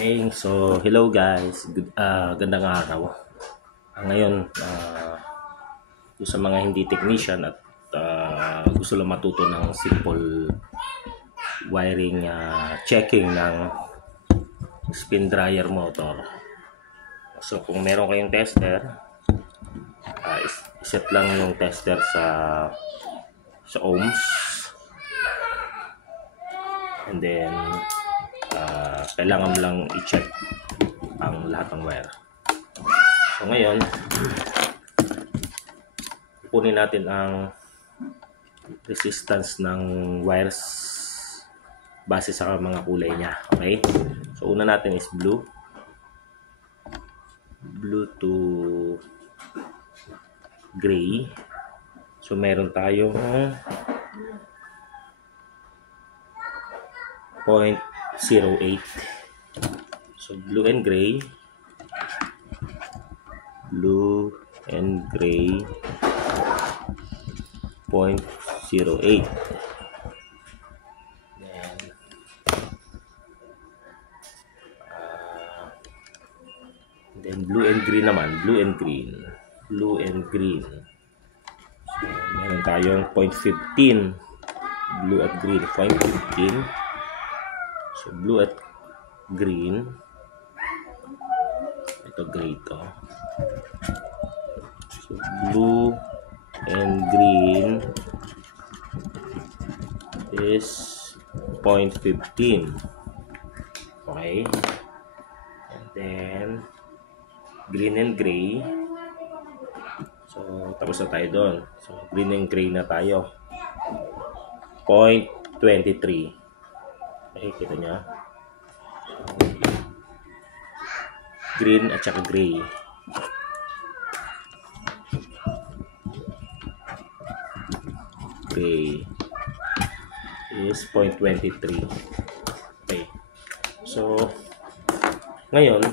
Okay, so hello guys. Gandang araw. Ngayon, sa mga hindi technician at gusto lang matuto ng simple wiring checking ng spin dryer motor. So kung meron kayong tester, iset lang yung tester sa ohms. And then kailangan lang i-check ang lahat ng wire. So ngayon, kunin natin ang resistance ng wires base sa mga kulay niya. Okay? So una natin is blue to gray. So meron tayong 0.08. So blue and gray 0.08. Then blue and green naman, blue and green. So meron tayong 0.15. Blue at green 0.15. So blue at green, ito gray to. So blue and green is 0.15. Okay, and then green and gray. So tapos na tayo doon. So green and gray na tayo, 0.23. Okay, kita nyo. Green at saka gray. Gray is 0.23. Okay. So, ngayon,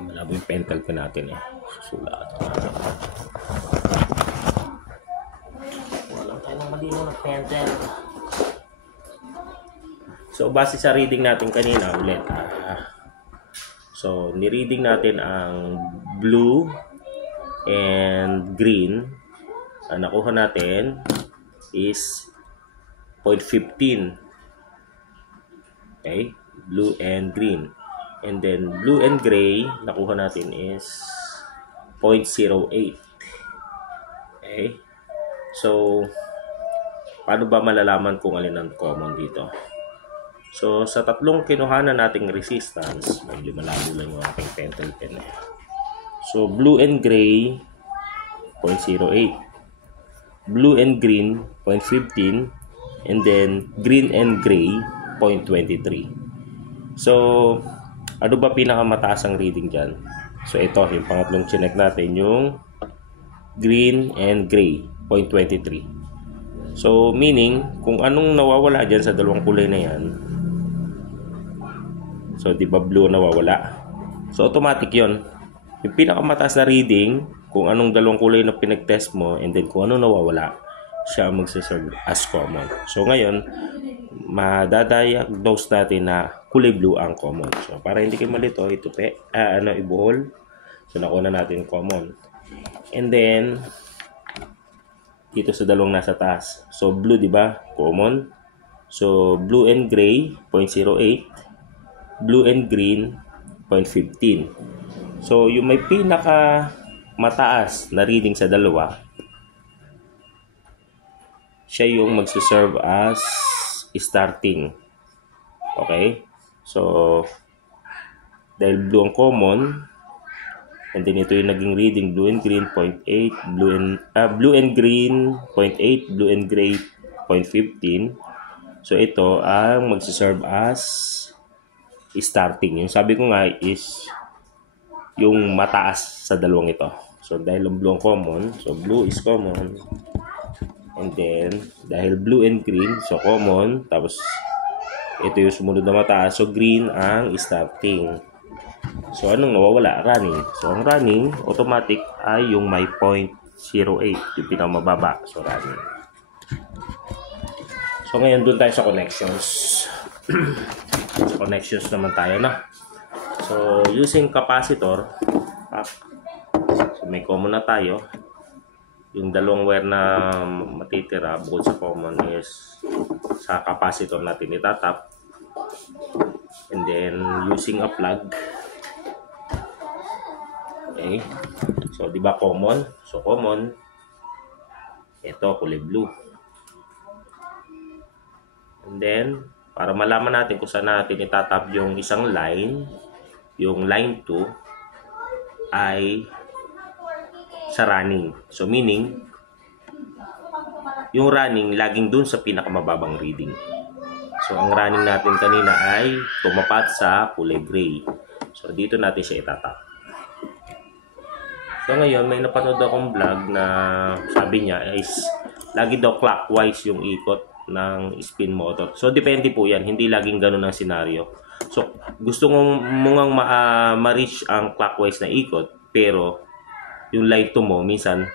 malabo yung pen calc natin eh. Susulat. Wala tayong malino na pen calc. So, base sa reading natin kanina ulit. So, ni-reading natin ang blue and green. Ang nakuha natin is 0.15. Okay? Blue and green. And then, blue and gray, nakuha natin is 0.08. Okay? So, paano ba malalaman kung alin ang common dito? So, sa tatlong kinuhanan nating resistance, medyo malabo lang yung aking pentel pen. So, blue and gray, 0.08. Blue and green, 0.15. And then, green and gray, 0.23. So, ano ba pinakamataas ang reading dyan? So, ito, yung pangatlong chinek natin, yung green and gray, 0.23. So, meaning, kung anong nawawala dyan sa dalawang kulay na yan, so, di ba blue nawawala? So, automatic yon. Yung pinakamataas na reading, kung anong dalawang kulay na pinag-test mo, and then kung ano nawawala, siya magsaserve as common. So, ngayon, madadiagnose natin na kulay blue ang common. So, para hindi kayo malito, ibuhol. So, nakuha na natin common. And then, dito sa dalawang nasa taas. So, blue, di ba? Common. So, blue and gray, 0.08. Blue and green, 0.15. So, yung may pinaka mataas na reading sa dalawa, siya yung magsaserve as starting. Okay? So, dahil blue ang common, and then ito yung naging reading, blue and green, 0.8, blue and green, 0.8, blue and gray, 0.15. So, ito ang magsaserve as starting. Yung sabi ko nga is yung mataas sa dalawang ito. So, dahil ang blue ang common, so blue is common. And then, dahil blue and green, so common. Tapos, ito yung sumunod na mataas. So, green ang starting. So, anong nawawala? Running. So, ang running, automatic ay yung may 0.08. Yung pinakamababa. So, running. So, ngayon, doon tayo sa connections. connections naman tayo na. So using capacitor, so may common na tayo. Yung dalawang wire na matitira bukod sa common is sa capacitor natin itatap. And then using a plug. Okay. So di ba common? So common. Ito kulay blue. And then para malaman natin kung saan natin itatap yung isang line, yung line 2 ay sa running. So meaning, yung running laging dun sa pinakamababang reading. So ang running natin kanina ay tumapat sa kulay gray. So dito natin siya itatap. So ngayon may napanood akong vlog na sabi niya is lagi daw clockwise yung ikot ng spin motor. So depende po yan, hindi laging ganun ang senaryo. So gusto mo ngang ma-reach ang clockwise na ikot, pero yung line 2 mo minsan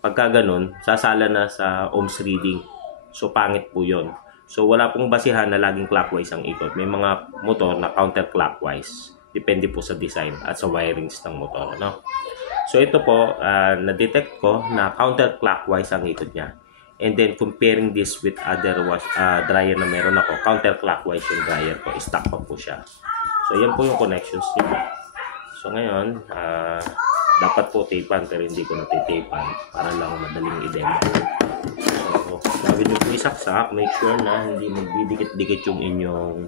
pagka ganun sasala na sa ohms reading. So pangit po yon. So wala pong basihan na laging clockwise ang ikot. May mga motor na counterclockwise. Depende po sa design at sa wirings ng motor, no? So ito po na-detect ko na counterclockwise ang ikot niya. And then comparing this with other dryer na meron ako, counterclockwise yung dryer ko, stock pa po siya. So yan po yung connections niya. So ngayon, dapat po tapean pero hindi ko natitapean para lang madaling i-demo. So bago nyo po isaksak, make sure na hindi magdidikit-dikit yung inyong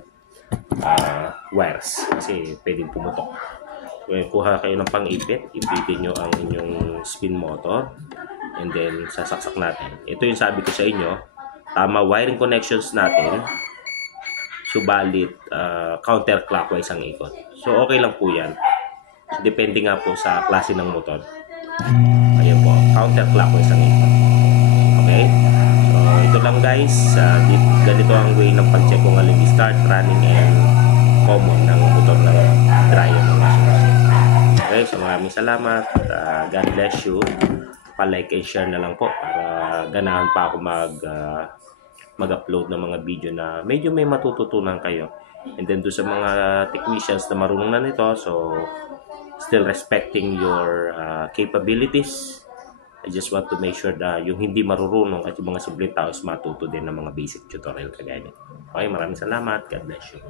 wires kasi pwedeng pumutok. So kuha kayo ng pang-ipit, ipitin nyo ang inyong spin motor. And then, sasaksak natin. Ito yung sabi ko sa inyo. Tama wiring connections natin. Subalit, counterclockwise ang ikot. So, okay lang po yan. So, depende nga po sa klase ng motor. Ayan po. Counterclockwise ang ikot. Okay? So, ito lang guys. Ganito ang way ng pag-check kung alin start, running, and common ng motor ng dryer ng washing machine. Okay? So, maraming salamat. God bless you. Pa-like and share na lang po para ganahan pa ako mag-upload ng mga video na medyo may matututunan kayo. And then do sa mga technicians na marunong na nito, so still respecting your capabilities. I just want to make sure na yung hindi marurunong at yung mga simpleng tao is matuto din ng mga basic tutorial kagaya nito. Okay, maraming salamat. God bless you.